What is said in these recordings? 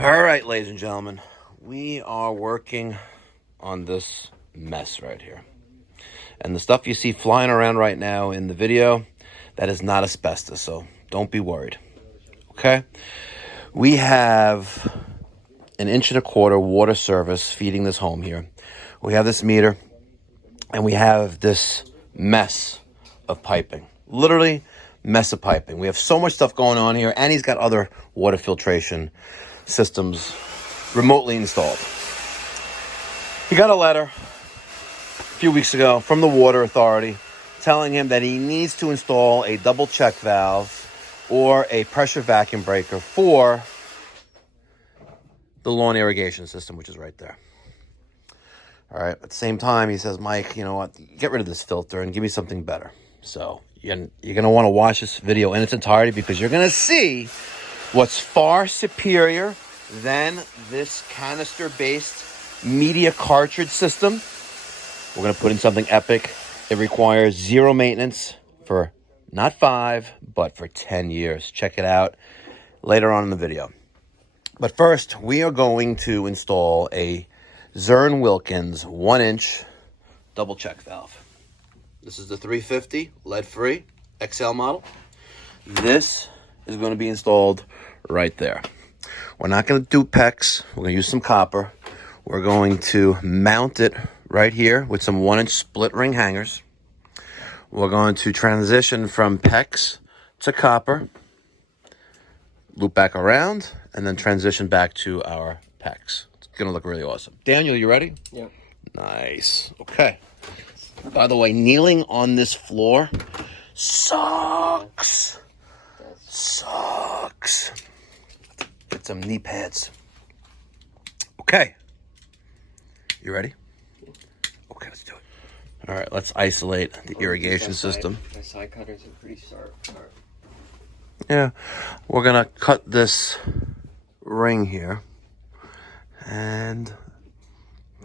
All right, ladies and gentlemen, we are working on this mess right here. And the stuff you see flying around right now in the video, that is not asbestos, so don't be worried. Okay? We have an 1.25 inch water service feeding this home here. We have this meter, and we have this mess of piping. Literally, mess of piping. We have so much stuff going on here, and he's got other water filtration systems remotely installed. He got a letter a few weeks ago from the water authority telling him that he needs to install a double check valve or a pressure vacuum breaker for the lawn irrigation system, which is right there. All right. At the same time, he says, Mike, you know what? Get rid of this filter and give me something better. So you're going to want to watch this video in its entirety because you're going to see what's far superior than this canister-based media cartridge system. We're going to put in something epic. It requires zero maintenance for not 5, but for 10 years. Check it out later on in the video. But first, we are going to install a Zern Wilkins 1-inch double check valve. This is the 350 lead-free XL model. This is going to be installed right there. We're not going to do PEX. We're going to use some copper. We're going to mount it right here with some 1-inch split ring hangers. We're going to transition from PEX to copper, loop back around, and then transition back to our PEX. It's going to look really awesome. Daniel, you ready? Yeah. Nice. Okay. By the way, kneeling on this floor sucks. Sucks. Get some knee pads. Okay. You ready? Okay, let's do it. All right, let's isolate the irrigation system. My side cutters are pretty sharp. Yeah, we're going to cut this ring here. And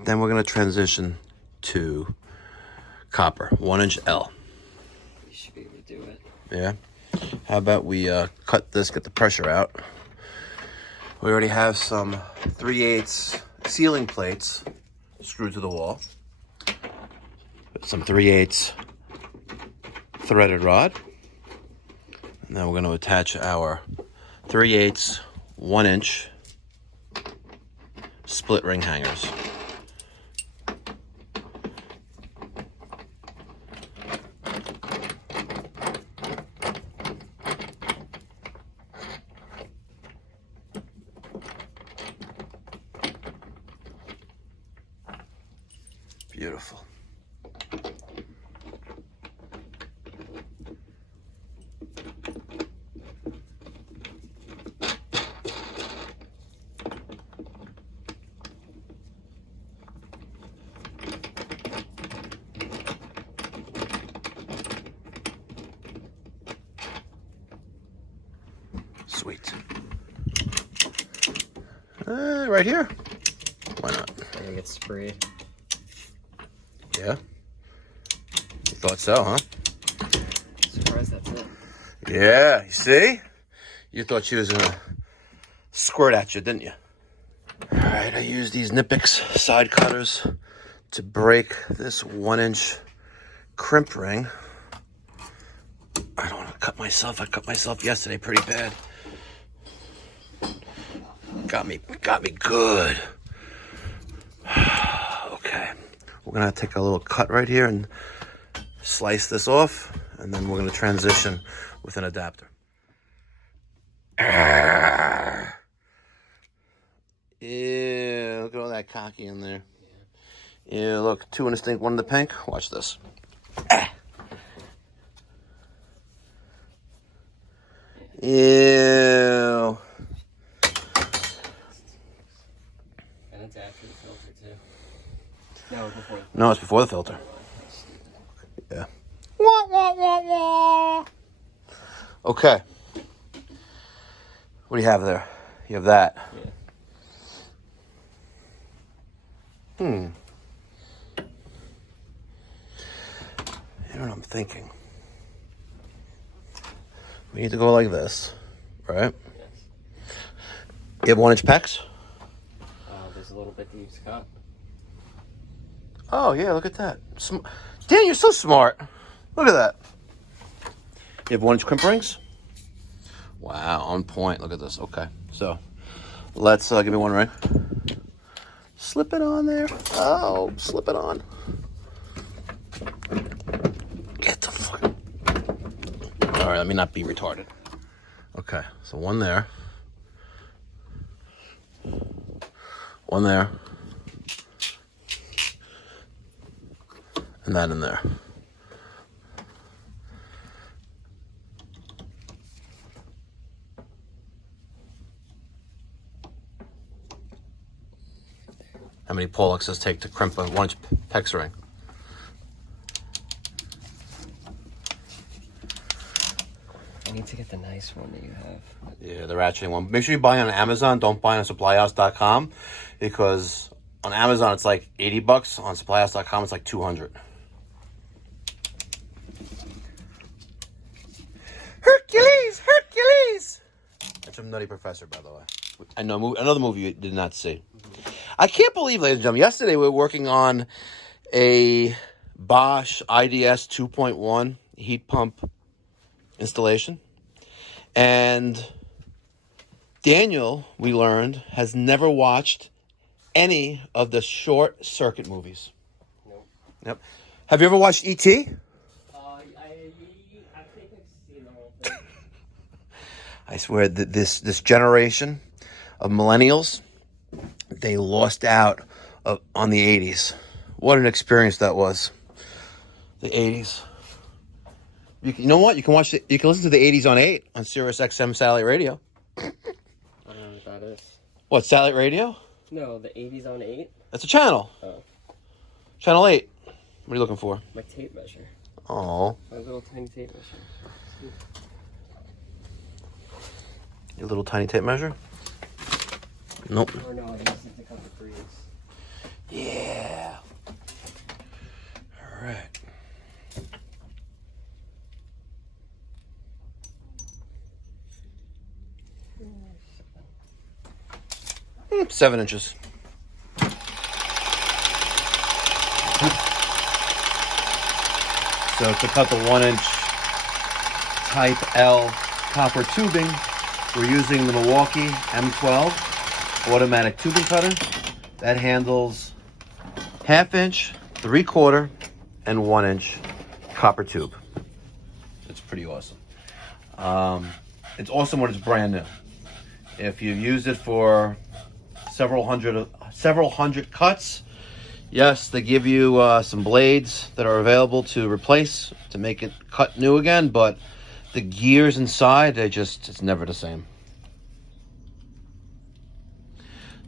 then we're going to transition to copper, 1-inch L. You should be able to do it. Yeah. How about we cut this, get the pressure out. We already have some 3/8 ceiling plates screwed to the wall. Some 3/8 threaded rod. And then we're going to attach our 3/8 1-inch split ring hangers. Beautiful. Sweet. Right here. Why not? I think it's sprayed. Yeah? You thought so, huh? Surprised that's it. Yeah, you see? You thought she was gonna squirt at you, didn't you? Alright, I used these Nipix side cutters to break this 1-inch crimp ring. I don't want to cut myself. I cut myself yesterday pretty bad. Got me good. Okay. We're going to take a little cut right here and slice this off, and then we're going to transition with an adapter. Yeah, look at all that cocky in there. Yeah, look, 2 in the stink, 1 in the pink. Watch this. Ew. And it's after the filter too. No, before. No, it's before the filter. Yeah. Wah, wah, wah, wah. Okay. What do you have there? You have that. Yeah. You know what I'm thinking? We need to go like this, right? Yes. You have 1-inch pecs? There's a little bit that you've cut. Oh, yeah, look at that. Dan, you're so smart. Look at that. You have 1-inch crimp rings? Wow, on point. Look at this. Okay, so let's give me one ring. Slip it on there. Oh, slip it on. Get the fuck. All right, let me not be retarded. Okay, so one there. One there. And that in there. How many Pollux does it take to crimp a 1-inch pecs ring? I need to get the nice one that you have. Yeah, the ratcheting one. Make sure you buy on Amazon. Don't buy on supplyhouse.com because on Amazon it's like $80. On supplyhouse.com it's like $200. Hercules! That's from Nutty Professor, by the way. I know another movie you did not see. I can't believe, ladies and gentlemen, yesterday we were working on a Bosch IDS 2.1 heat pump installation. And Daniel, we learned, has never watched any of the short circuit movies. Nope. Yep. Have you ever watched E.T.? I think I've seen the whole thing. I swear that this generation of millennials, they lost out on the 80s. What an experience that was. The 80s. You know what? You can watch you can listen to the 80s on 8 on Sirius XM satellite radio. I don't know what that is. What, satellite radio? No, the 80s on 8? That's a channel. Oh. Channel 8. What are you looking for? My tape measure. Oh. My little tiny tape measure. Your little tiny tape measure? Nope. Or no, I used it to cut the breeze. Yeah. All right. 7 inches. So to cut the 1-inch type L copper tubing, we're using the Milwaukee M12 automatic tubing cutter. That handles 1/2 inch, 3/4, and 1-inch copper tube. It's pretty awesome. It's awesome when it's brand new. If you've used it for several hundred cuts, yes, they give you some blades that are available to replace to make it cut new again, but the gears inside, it's never the same.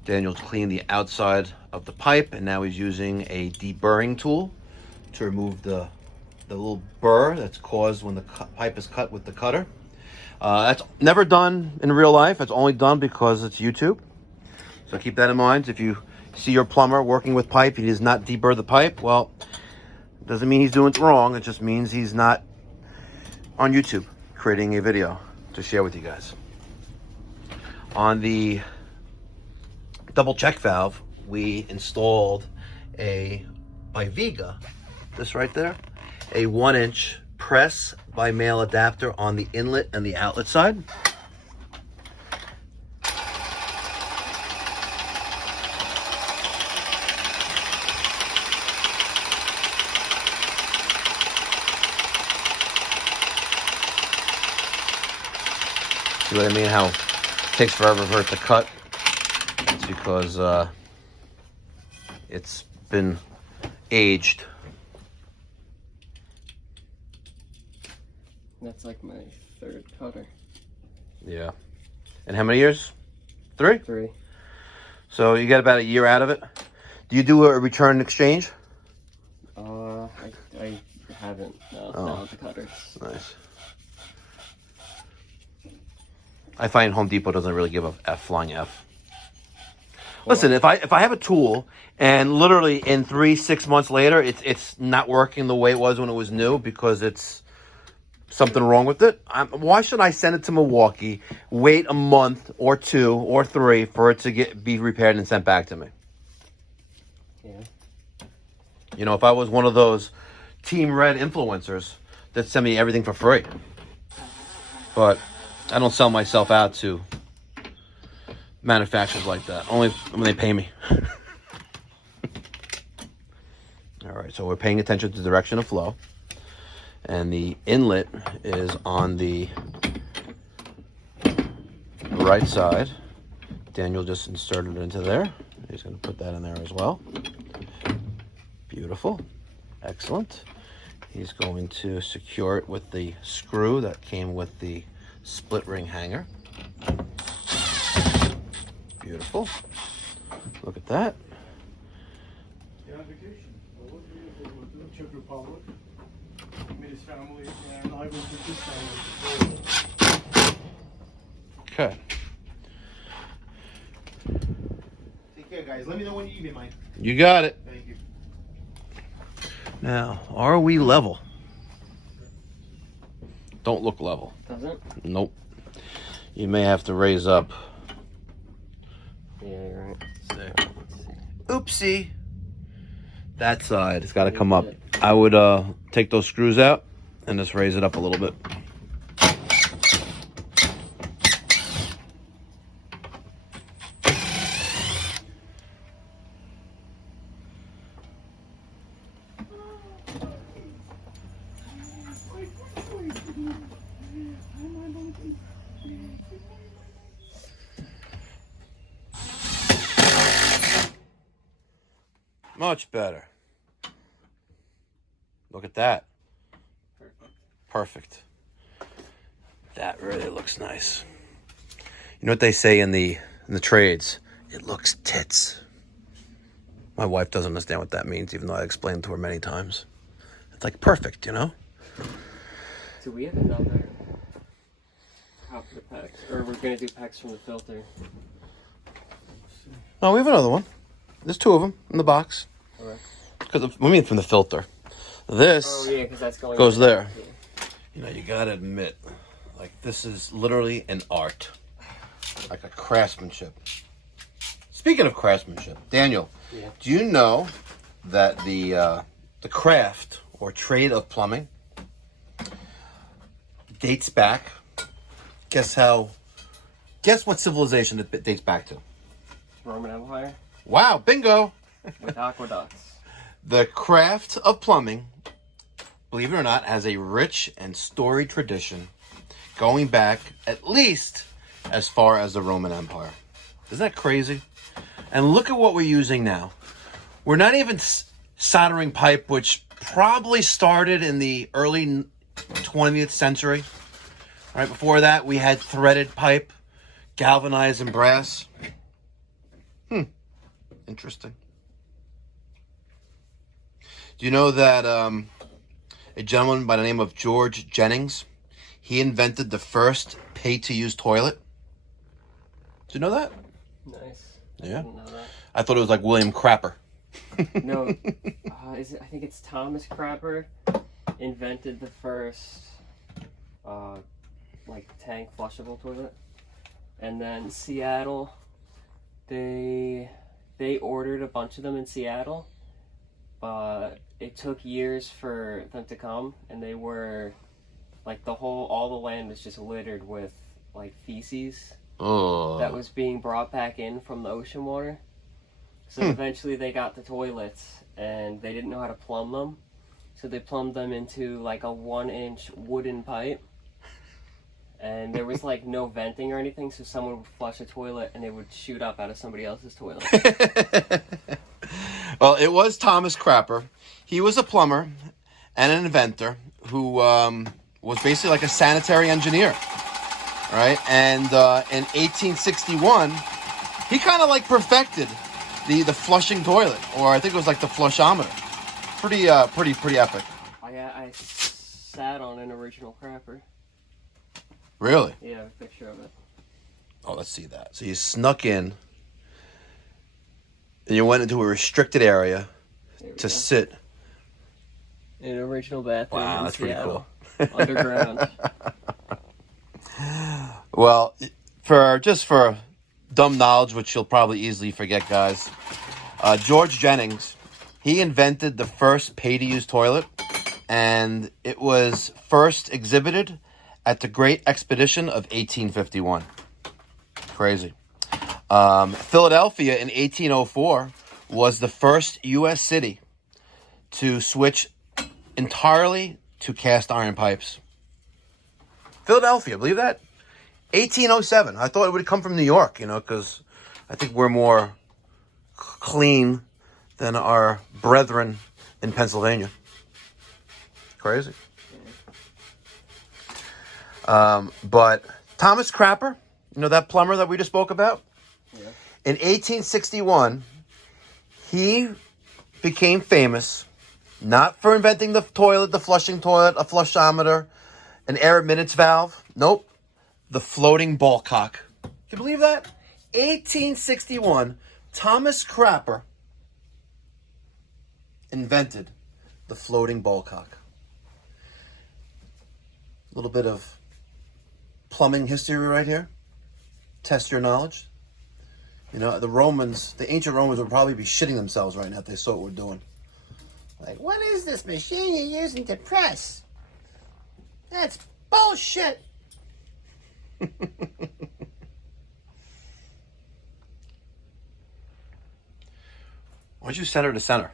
Daniel cleaned the outside of the pipe, and now he's using a deburring tool to remove the little burr that's caused when the pipe is cut with the cutter. That's never done in real life. It's only done because it's YouTube. So keep that in mind. If you see your plumber working with pipe, he does not deburr the pipe, well, it doesn't mean he's doing it wrong. It just means he's not on YouTube creating a video to share with you guys. On the double check valve, we installed by Viga, this right there, a 1-inch press by mail adapter on the inlet and the outlet side. See what I mean? How it takes forever for it to cut? It's because it's been aged. That's like my 3rd cutter. Yeah. And how many years? 3? 3. So you got about a year out of it. Do you do a return exchange? I haven't. No, not with the cutters. Nice. I find Home Depot doesn't really give a flying F. Listen, if I have a tool and literally in 3-6 months later it's not working the way it was when it was new because it's something wrong with it. Why should I send it to Milwaukee, wait a month or 2 or 3 for it to be repaired and sent back to me? Yeah. You know, if I was one of those Team Red influencers that send me everything for free. But I don't sell myself out to manufacturers like that. Only when they pay me. All right, so we're paying attention to the direction of flow. And the inlet is on the right side. Daniel just inserted it into there. He's going to put that in there as well. Beautiful. Excellent. He's going to secure it with the screw that came with the split ring hanger. Beautiful. Look at that. Yeah, vacation. I was in the Czech Republic. Met his family, and I went to his family. Okay. Take care, guys. Let me know when you eat me, Mike. You got it. Thank you. Now, are we level? Don't look level. Doesn't? Nope. You may have to raise up. Yeah, you're right. Oopsie. That side has got to come up. I would take those screws out and just raise it up a little bit. Much better. Look at that. Perfect. That really looks nice. You know what they say in the trades? It looks tits. My wife doesn't understand what that means, even though I explained to her many times. It's like perfect, you know? Do we have another copper packs? Or we're going to do packs from the filter? No, we have another one. There's 2 of them in the box. Okay. Because we mean from the filter. This because that's going goes there. You know, you gotta admit, like, this is literally an art, like a craftsmanship. Speaking of craftsmanship, Daniel, do you know that the craft or trade of plumbing dates back? Guess what civilization it dates back to? Roman Empire? Wow, bingo! With aqueducts. The craft of plumbing, believe it or not, has a rich and storied tradition going back at least as far as the Roman Empire. Isn't that crazy? And look at what we're using now. We're not even soldering pipe, which probably started in the early 20th century. Right before that, we had threaded pipe, galvanized and brass. Interesting. Do you know that a gentleman by the name of George Jennings, he invented the first pay-to-use toilet? Did you know that? Nice. Yeah. I didn't know that. I thought it was like William Crapper. No, I think it's Thomas Crapper invented the first tank flushable toilet, and then Seattle, they ordered a bunch of them in Seattle, but it took years for them to come, and they were like all the land was just littered with like feces that was being brought back in from the ocean water. So eventually they got the toilets, and they didn't know how to plumb them, so they plumbed them into like a 1-inch wooden pipe, and there was like no venting or anything, so someone would flush a toilet and it would shoot up out of somebody else's toilet. Well, it was Thomas Crapper. He was a plumber and an inventor who was basically like a sanitary engineer, right? And in 1861, he kind of like perfected the flushing toilet, or I think it was like the flushometer. Pretty epic. I sat on an original Crapper. Really? Yeah, I have a picture of it. Oh, let's see that. So you snuck in, and you went into a restricted area to sit. In an original bathroom. Wow, in that's pretty Seattle. cool. Underground. Well, for dumb knowledge, which you'll probably easily forget, guys. George Jennings, he invented the first pay-to-use toilet, and it was first exhibited at the Great Expedition of 1851. Crazy. Philadelphia in 1804 was the first U.S. city to switch entirely to cast iron pipes. Philadelphia, believe that? 1807. I thought it would come from New York, because I think we're more clean than our brethren in Pennsylvania. Crazy. But Thomas Crapper, that plumber that we just spoke about? Yeah. In 1861, he became famous not for inventing the toilet, the flushing toilet, a flushometer, an air admittance valve. Nope. The floating ball cock. Can you believe that? 1861, Thomas Crapper invented the floating ball cock. A little bit of plumbing history right here. Test your knowledge. The ancient Romans would probably be shitting themselves right now if they saw what we're doing. Like, what is this machine you're using to press? That's bullshit. Why don't you center to center?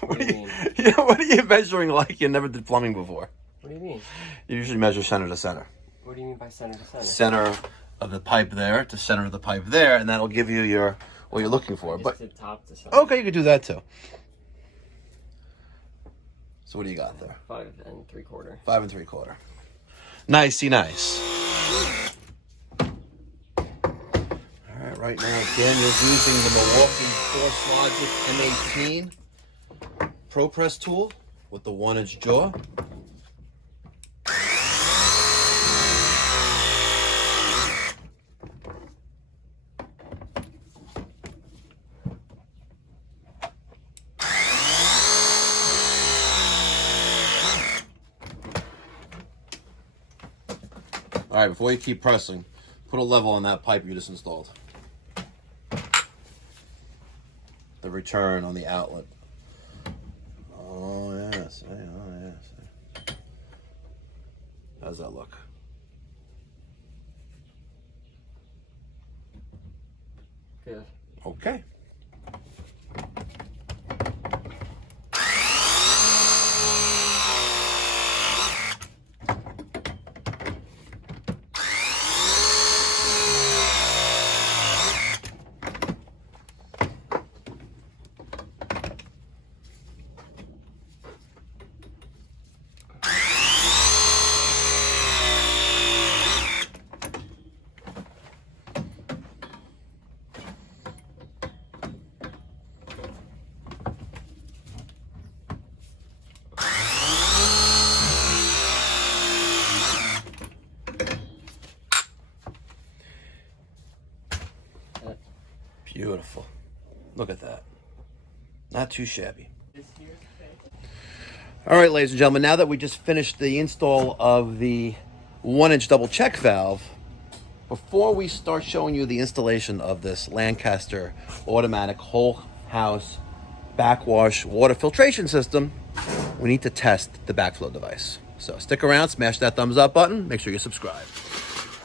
What do you mean? What are you measuring like you never did plumbing before? What do you mean? You usually measure center to center. What do you mean by center to center? Center of the pipe there to center of the pipe there, and that'll give you what you're looking for. Just did top to center. Okay, you could do that too. So what do you got there? 5 3/4. 5 3/4. Nicey nice. All right now Daniel's using the Milwaukee Force Logic M18 Pro Press tool with the 1-inch jaw. All right, before you keep pressing, put a level on that pipe you just installed. The return on the outlet. Oh, yes. Oh, yes. How's that look? Good. Okay. Beautiful. Look at that. Not too shabby. All right, ladies and gentlemen, now that we just finished the install of the 1-inch double check valve, before we start showing you the installation of this Lancaster automatic whole house backwash water filtration system, we need to test the Backflow device. So stick around, smash that thumbs up button, make sure you subscribe.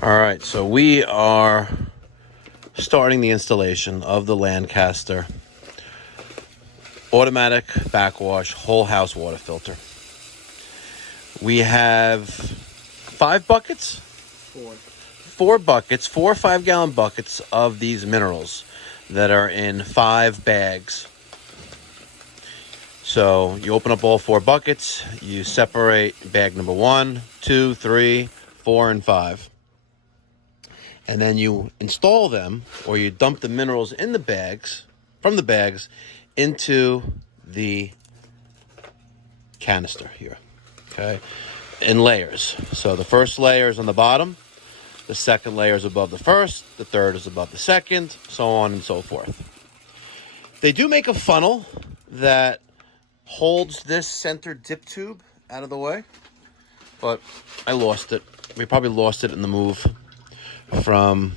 All right, so we are starting the installation of the Lancaster automatic backwash whole house water filter. We have 5 buckets? 4 buckets, 4 5-gallon buckets of these minerals that are in 5 bags. So you open up all 4 buckets, you separate bag number 1, 2, 3, 4, and 5. And then you install them, or you dump the minerals in the bags, from the bags, into the canister here, okay, in layers. So the first layer is on the bottom, the second layer is above the first, the third is above the second, so on and so forth. They do make a funnel that holds this center dip tube out of the way. but I lost it. We probably lost it in the move from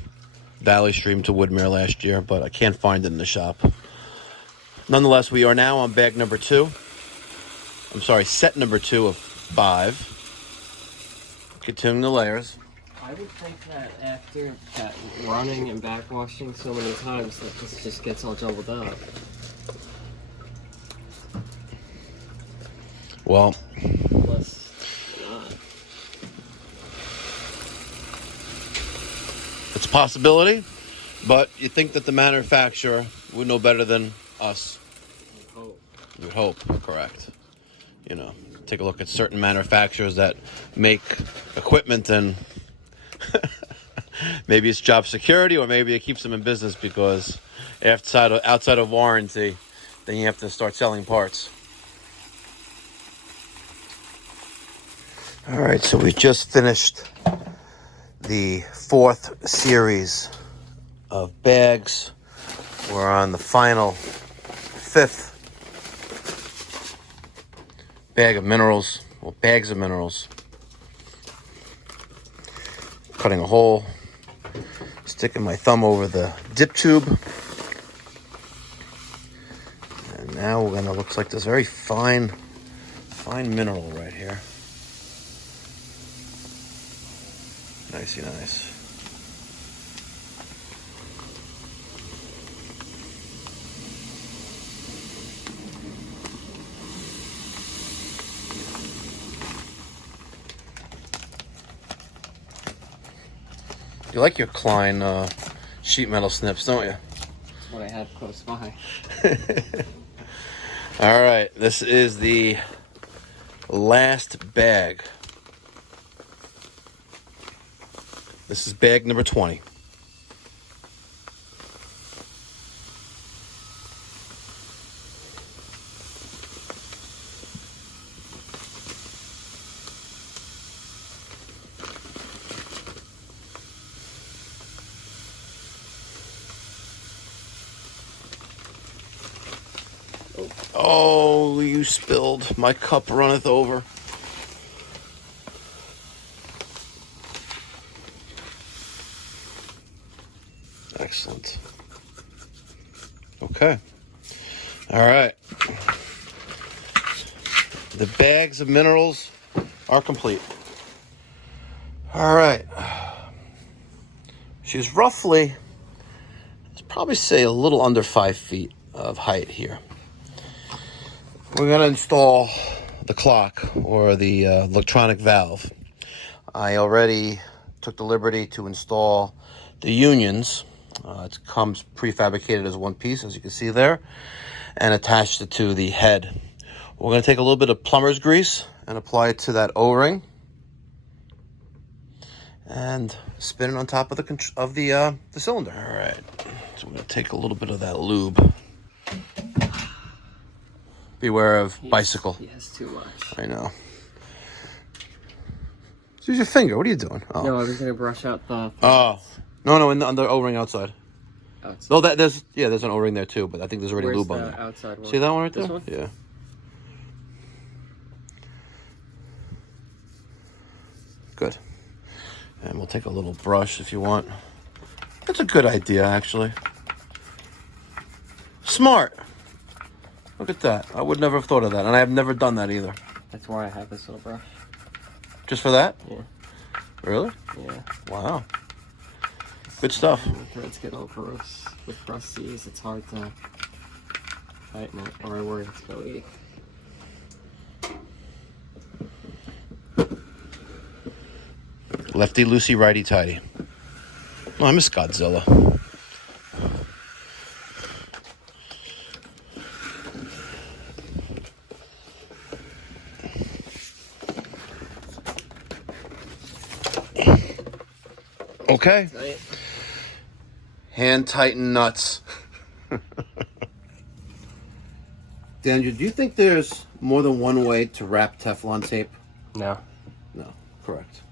Valley Stream to Woodmere last year, but I can't find it in the shop. Nonetheless, we are now on bag number 2. I'm sorry, set number 2 of 5. Continuing the layers. I would think that after that running and backwashing so many times that this just gets all jumbled up. Well, Unless not. it's a possibility, but you think that the manufacturer would know better than us. You would hope, correct. You know, take a look at certain manufacturers that make equipment, and maybe it's job security, or maybe it keeps them in business because outside of warranty, then you have to start selling parts. All right, so we just finished the 4th series of bags. We're on the final 5th bag of minerals, well, bags of minerals. Cutting a hole, sticking my thumb over the dip tube, and now we're gonna, looks like this very fine mineral right here. Nicey nice. You like your Klein sheet metal snips, don't you? That's what I had close by. All right, this is the last bag. This is bag number 20. Oh, you spilled. My cup runneth over. Excellent. Okay. All right. The bags of minerals are complete. All right. She's roughly, let's probably say a little under 5 feet of height here. We're going to install the clock, or the electronic valve. I already took the liberty to install the unions. It comes prefabricated as one piece, as you can see there, and attached it to the head. We're going to take a little bit of plumber's grease and apply it to that O-ring, and spin it on top of the cylinder. All right, so we're going to take a little bit of that lube. Beware of bicycle. He has too much. I know. Use your finger. What are you doing? Oh. No, I was gonna brush out the. Oh, no, on the O-ring outside. Outside. No, there's an O-ring there too, but I think there's already Where's lube on the there. outside one? See that one right there? This one? Yeah. Good. And we'll take a little brush if you want. That's a good idea, actually. Smart. Look at that. I would never have thought of that, and I have never done that either. That's why I have this little brush. Just for that? Yeah. Really? Yeah. Wow. Good stuff. The threads get all gross with crusties. It's hard to tighten it, or I worry it's gonna leak. Lefty loosey, righty tighty. Oh, I miss Godzilla. Okay. Tight. Hand tighten nuts. Daniel, do you think there's more than one way to wrap Teflon tape? No. No, correct.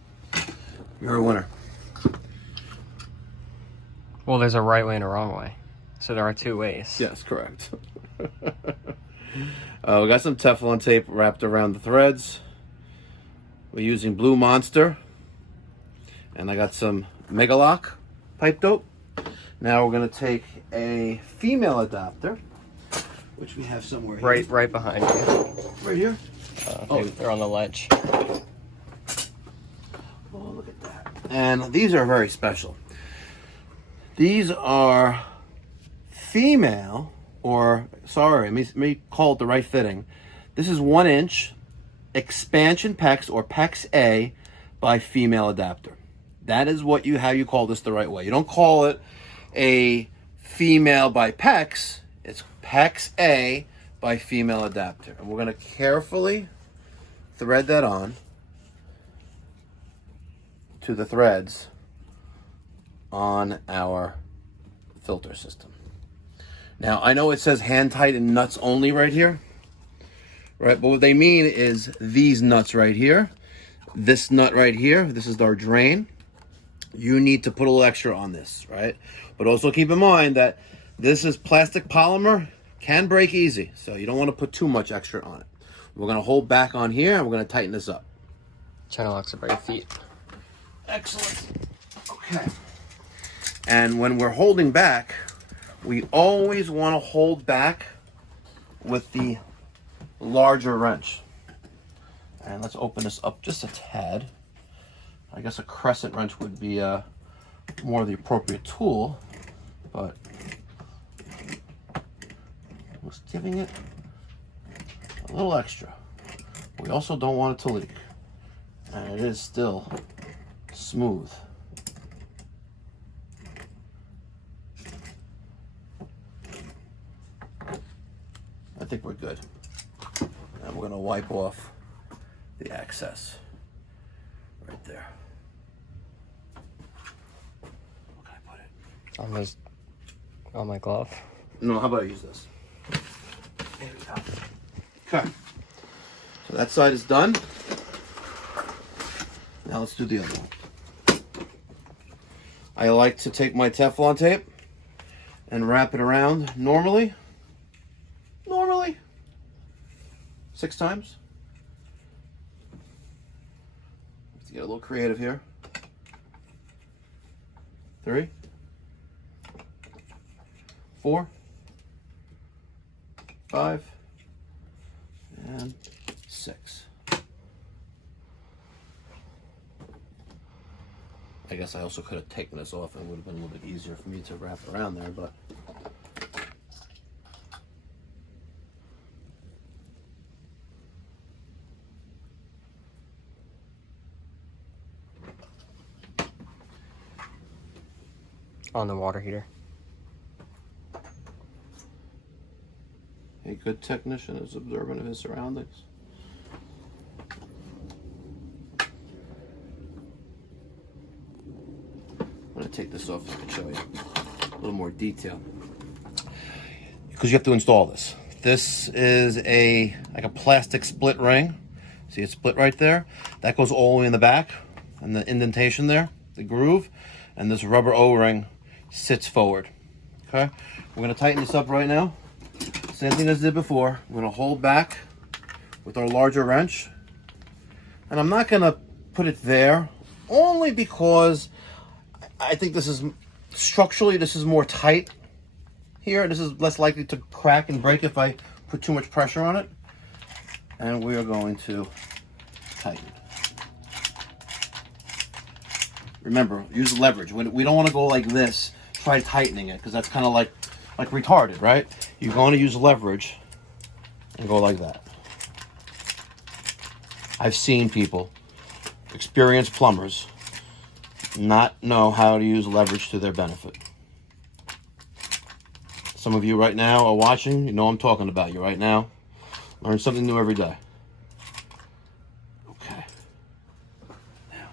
You're a winner. Well, there's a right way and a wrong way. So there are two ways. Yes, correct. We got some Teflon tape wrapped around the threads. We're using Blue Monster. And I got some Megalock pipe dope. Now we're going to take a female adapter, which we have somewhere here. Right behind you. Right here? They're on the ledge. Oh, look at that. And these are very special. These are female, or sorry, let me call it the right fitting. This is 1 inch expansion PEX or PEX A by female adapter. That is how you call this the right way. You don't call it a female by PEX. It's PEX A by female adapter. And we're going to carefully thread that on to the threads on our filter system. Now, I know it says hand tighten nuts only right here, right? But what they mean is these nuts right here, this nut right here, this is our drain. You need to put a little extra on this, right? But also keep in mind that this is plastic polymer, can break easy, so you don't want to put too much extra on it. We're going to hold back on here and we're going to tighten this up. Channel locks are by your feet. Excellent. Okay. And when we're holding back, we always want to hold back with the larger wrench. And let's open this up just a tad. I guess a crescent wrench would be more the appropriate tool, but just giving it a little extra. We also don't want it to leak. And it is still smooth. I think we're good. And we're going to wipe off the excess right there. Where can I put it? On my glove. No, how about I use this? There we go. Okay. So that side is done. Now let's do the other one. I like to take my Teflon tape and wrap it around normally 6 times. Let's get a little creative here. 3, 4, 5, and 6. I guess I also could have taken this off and it would have been a little bit easier for me to wrap it around there, but on the water heater. a good technician is observant of his surroundings. I'm going to take this off so I can show you a little more detail. Because you have to install this. This is like a plastic split ring. See it split right there? That goes all the way in the back, and the indentation there, the groove, and this rubber O-ring sits forward. Okay? We're going to tighten this up right now. Same thing as I did before. We're going to hold back with our larger wrench. And I'm not going to put it there, only because I think this is structurally, this is more tight here. This is less likely to crack and break if I put too much pressure on it. And we are going to tighten. Remember, use leverage. We don't want to go like this, try tightening it, because that's kind of like retarded, right? You're going to use leverage and go like that. I've seen people, experienced plumbers, not know how to use leverage to their benefit. Some of you right now are watching, you know I'm talking about you right now. Learn something new every day. Okay. Now,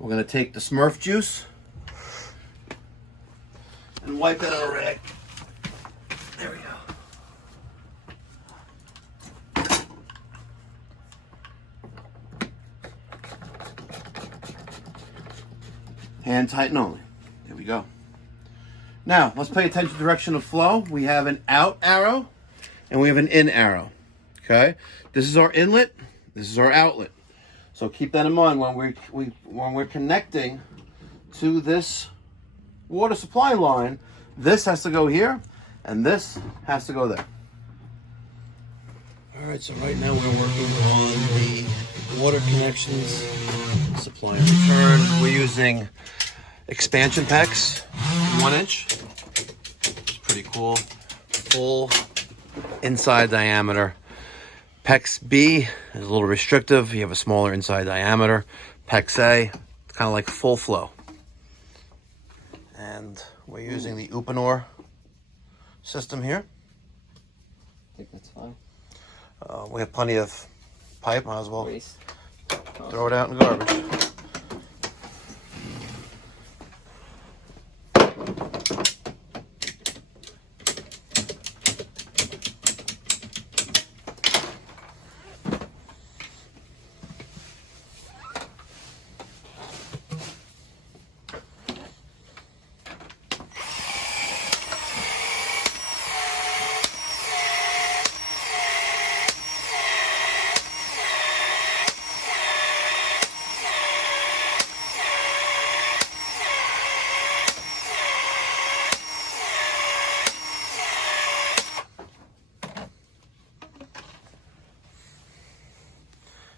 we're going to take the Smurf juice and wipe it on a rag. There we go. Hand tighten only. There we go. Now, let's pay attention to direction of flow. We have an out arrow and we have an in arrow. Okay, this is our inlet, this is our outlet. So keep that in mind when we're connecting to this water supply line. This has to go here, and this has to go there. All right, so right now we're working on the water connections, supply and return. We're using expansion PEX, 1 inch. It's pretty cool. Full inside diameter. PEX B is a little restrictive. You have a smaller inside diameter. PEX A, it's kind of like full flow. And we're using the Upanor system here. I think that's fine. We have plenty of pipe, might as well Waste. throw it out in the garbage.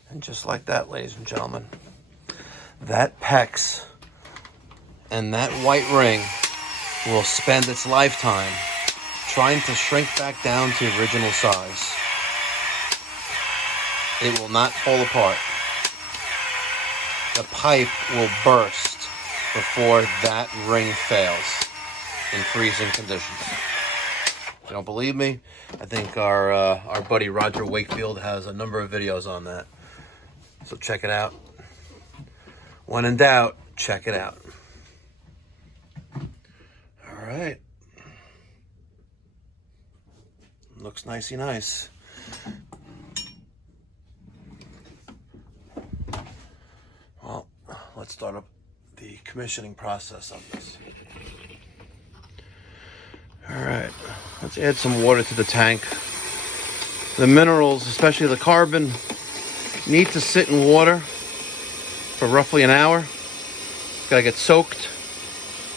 And just like that, ladies and gentlemen, that PEX and that white ring will spend its lifetime trying to shrink back down to original size. It will not fall apart. The pipe will burst before that ring fails in freezing conditions. If you don't believe me, I think our buddy Roger Wakefield has a number of videos on that. So check it out. When in doubt, check it out. All right. Looks nicey nice. Well, let's start up the commissioning process of this. All right, let's add some water to the tank. The minerals, especially the carbon, need to sit in water for roughly an hour. It's gotta get soaked.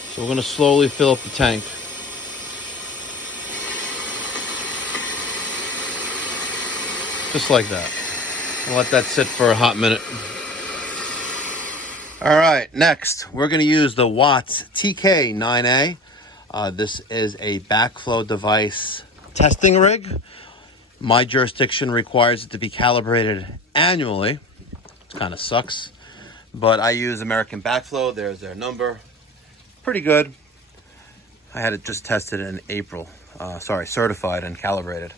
So we're gonna slowly fill up the tank. Just like that. We'll let that sit for a hot minute. All right, next we're gonna use the Watts TK9A. This is a backflow device testing rig. My jurisdiction requires it to be calibrated annually. It kind of sucks, but I use American Backflow. There's their number. Pretty good. I had it just tested in April. Certified and calibrated.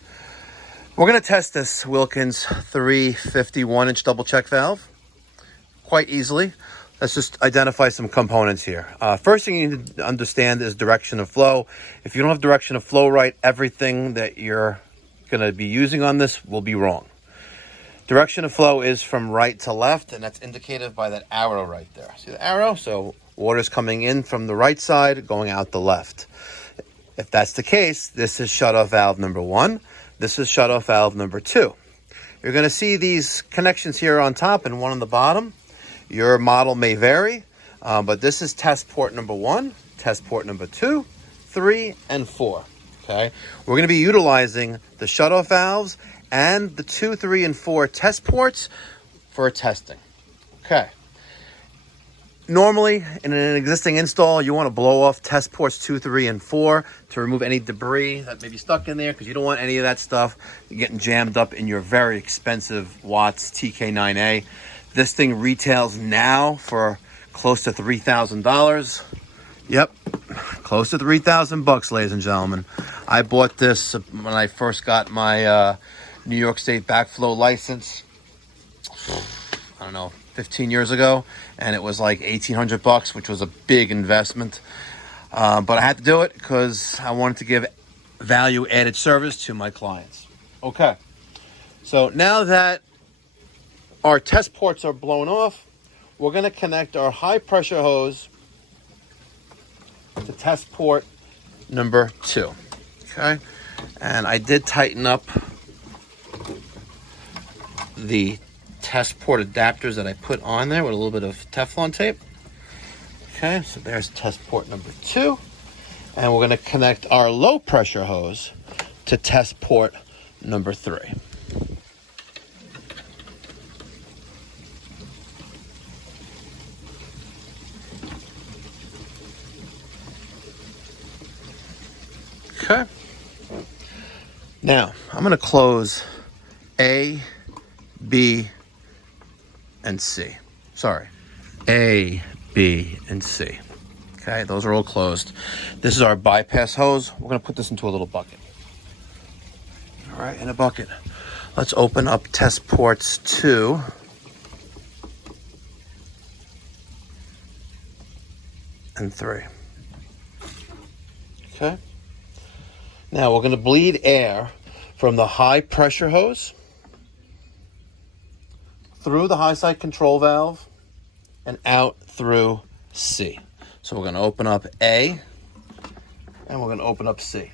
We're going to test this Wilkins 351-inch double check valve quite easily. Let's just identify some components here. First thing you need to understand is direction of flow. If you don't have direction of flow right, everything that you're going to be using on this will be wrong. Direction of flow is from right to left, and that's indicated by that arrow right there. See the arrow? So water's coming in from the right side, going out the left. If that's the case, this is shutoff valve number 1. This is shutoff valve number 2. You're going to see these connections here on top and one on the bottom. Your model may vary, but this is test port number 1, test port number 2, 3, and 4. Okay, we're going to be utilizing the shutoff valves and the 2, 3, and 4 test ports for testing. Okay. Normally, in an existing install, you want to blow off test ports 2, 3, and 4 to remove any debris that may be stuck in there, because you don't want any of that stuff getting jammed up in your very expensive Watts TK9A. This thing retails now for close to $3,000. Yep, close to $3,000, ladies and gentlemen. I bought this when I first got my New York State Backflow license. I don't know, 15 years ago, and it was like $1,800, which was a big investment. But I had to do it because I wanted to give value-added service to my clients. Okay, so now that our test ports are blown off, we're going to connect our high-pressure hose to test port number 2. Okay, and I did tighten up the test port adapters that I put on there with a little bit of Teflon tape. Okay, so there's test port number 2. And we're going to connect our low pressure hose to test port number 3. Okay. Now, I'm going to close A, B, and C. Sorry. A, B, and C. Okay, those are all closed. This is our bypass hose. We're going to put this into a little bucket. All right, in a bucket. Let's open up test ports 2. And 3. Okay. Now we're going to bleed air from the high pressure hose through the high side control valve and out through C. So we're going to open up A and we're going to open up C.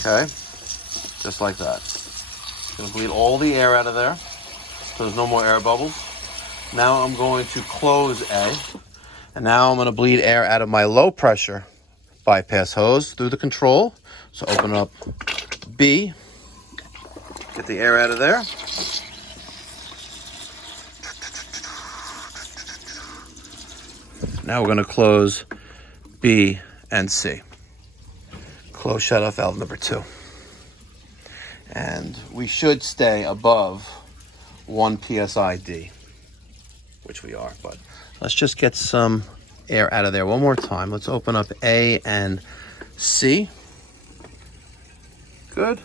Okay, just like that. Going to bleed all the air out of there so there's no more air bubbles. Now I'm going to close A, and now I'm going to bleed air out of my low pressure bypass hose through the control. So open up B, get the air out of there. Now we're going to close B and C. Close shut-off valve number 2. And we should stay above 1 psi-D, which we are, but let's just get some air out of there one more time. Let's open up A and C. Good.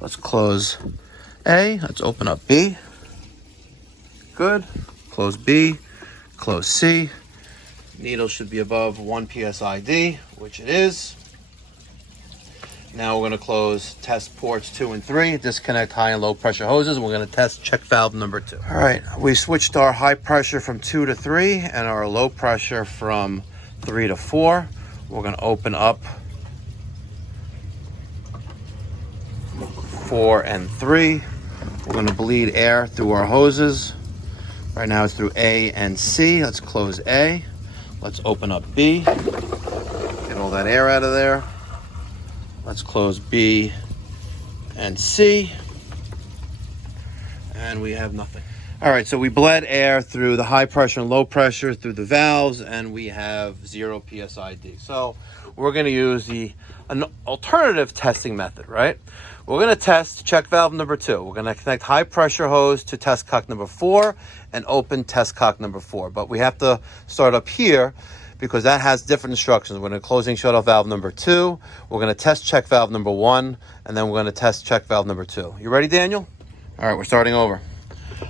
Let's close A. Let's open up B. Good. Close B. Close C. Needle should be above 1 psi-D, which it is. Now we're going to close test ports 2 and 3, disconnect high and low pressure hoses. We're going to test check valve number 2. All right, we switched our high pressure from 2 to 3 and our low pressure from 3 to 4. We're going to open up 4 and 3. We're going to bleed air through our hoses. Right now it's through A and C. Let's close A. Let's open up B. Get all that air out of there. Let's close B and C. And we have nothing. All right, so we bled air through the high pressure and low pressure through the valves, and we have 0 psi-D. So we're going to use an alternative testing method, right? We're going to test check valve number 2. We're going to connect high pressure hose to test cock number 4 and open test cock number 4. But we have to start up here because that has different instructions. We're going to closing shut-off valve number 2. We're going to test check valve number 1, and then we're going to test check valve number 2. You ready, Daniel? All right, we're starting over.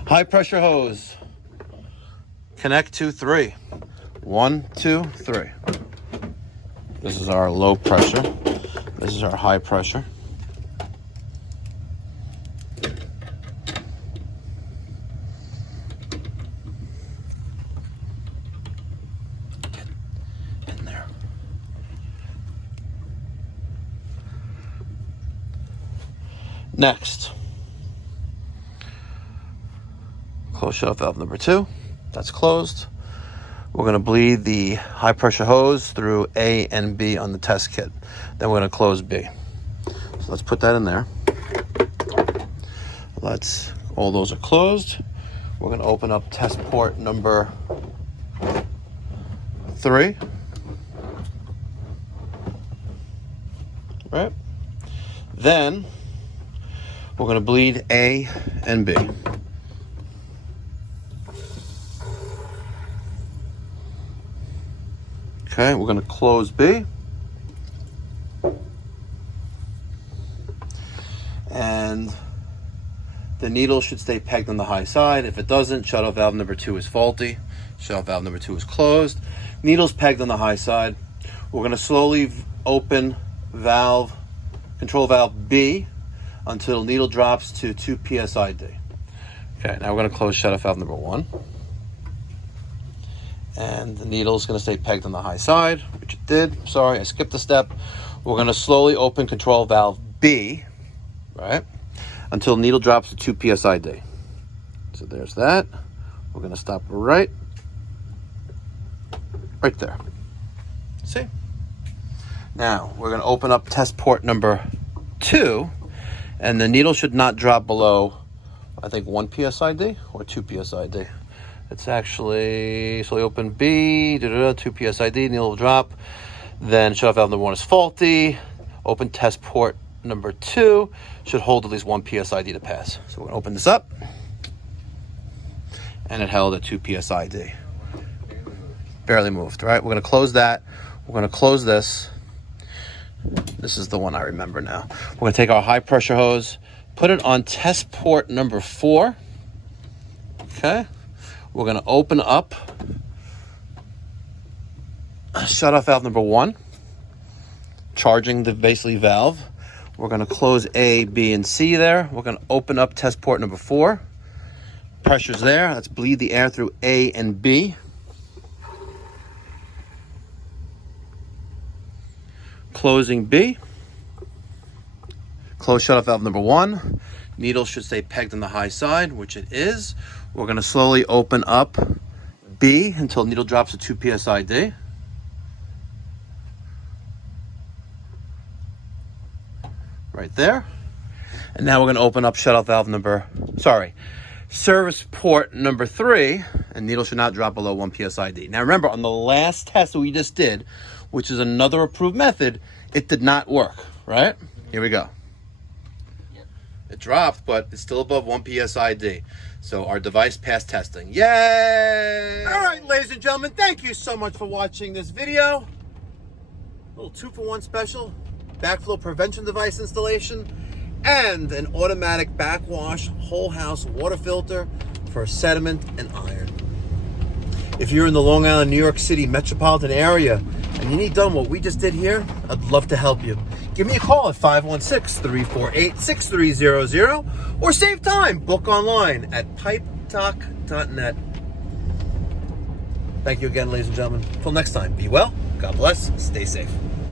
High pressure hose. Connect to 3. 1, 2, 3. This is our low pressure. This is our high pressure. Next, close shut-off valve number 2. That's closed. We're going to bleed the high pressure hose through A and B on the test kit. Then we're going to close B. So let's put that in there. All those are closed. We're going to open up test port number 3. Right? Then we're going to bleed A and B. Okay, we're going to close B. And the needle should stay pegged on the high side. If it doesn't, shut-off valve number 2 is faulty. Shut-off valve number 2 is closed. Needle's pegged on the high side. We're going to slowly open control valve B until needle drops to 2 psi-D. Okay, now we're going to close shut-off valve number 1. And the needle is going to stay pegged on the high side, which it did. Sorry, I skipped a step. We're going to slowly open control valve B, right? until needle drops to 2 psid. So there's that. We're going to stop right there. See? Now we're going to open up test port number 2, and the needle should not drop below, I think, 1 psid or 2 psid. It's actually, so we open B, 2 psid, needle will drop. Then shut off valve number 1 is faulty. Open test port number 2 should hold at least 1 psid to pass. So we're going to open this up, and it held at 2 psid. Barely moved, right? We're going to close that. We're going to close this. This is the one I remember now. We're going to take our high pressure hose, put it on test port number 4. Okay. We're going to open up shut off valve number 1, charging the basically valve. We're going to close A, B, and C there. We're going to open up test port number 4. Pressure's there. Let's bleed the air through A and B. Closing B. Close shut off valve number 1. Needle should stay pegged on the high side, which it is. We're going to slowly open up B until needle drops to 2 psid. Right there. And now we're going to open up shut off valve service port number 3, and needle should not drop below 1 psid. Now remember, on the last test that we just did, which is another approved method, it did not work, right? Here we go. It dropped, but it's still above 1 psid. So our device passed testing. Yay! All right, ladies and gentlemen, thank you so much for watching this video. A little 2-for-1 special. Backflow prevention device installation, and an automatic backwash whole house water filter for sediment and iron. If you're in the Long Island, New York City metropolitan area and you need done what we just did here, I'd love to help you. Give me a call at 516-348-6300 or save time, book online at pipetalk.net. Thank you again, ladies and gentlemen. Until next time, be well, God bless, stay safe.